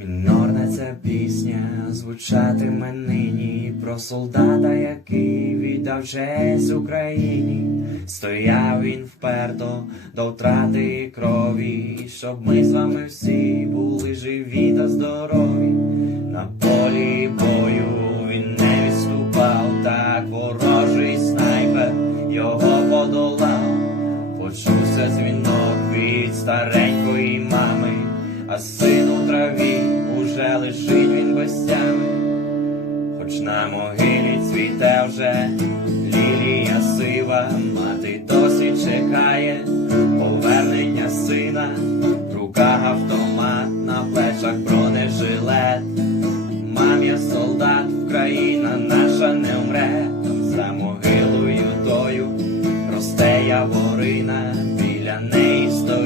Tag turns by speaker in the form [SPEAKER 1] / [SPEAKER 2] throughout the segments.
[SPEAKER 1] Мінорна ця пісня звучатиме нині про солдата, який віддав честь Україні. Стояв він вперто до втрати крові, щоб ми з вами всі були живі та здорові. На полі бою він не відступав, так ворожий снайпер його подолав. Почувся дзвінок від старенької а син у траві уже лежить він без тями. Хоч на могилі цвіте вже лілія сива, мати досі чекає повернення сина, в руках автомат, на плечах бронежилет. Мам'я солдат, Україна наша не вмре, там за могилою тою росте яворина, біля неї стоїть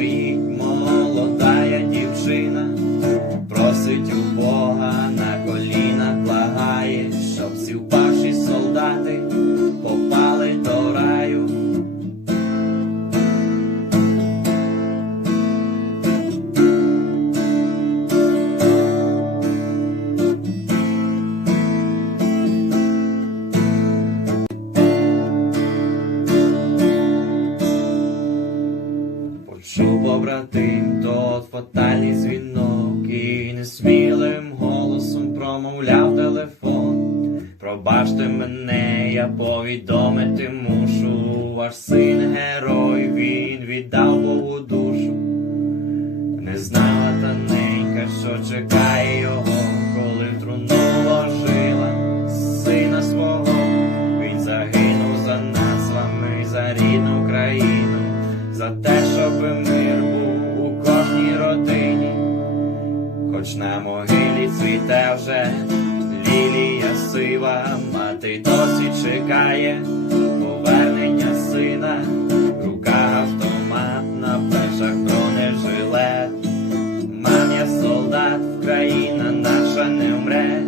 [SPEAKER 1] побратим тот фатальний дзвінок і несмілим голосом промовляв телефон. Пробачте мене, я повідомити мушу. Ваш син герой, він віддав Богу душу. Не знала та ненька, що чекає його, коли в труну ложила сина свого. Він загинув за нас вами, за рідну країну, за те, щоб мир Хоч на могилі цвіте вже. Лілія сива, мати досі чекає. Повернення сина, в руках автомат, на плечах бронежилет. Мам'я солдат, Україна наша не вмре,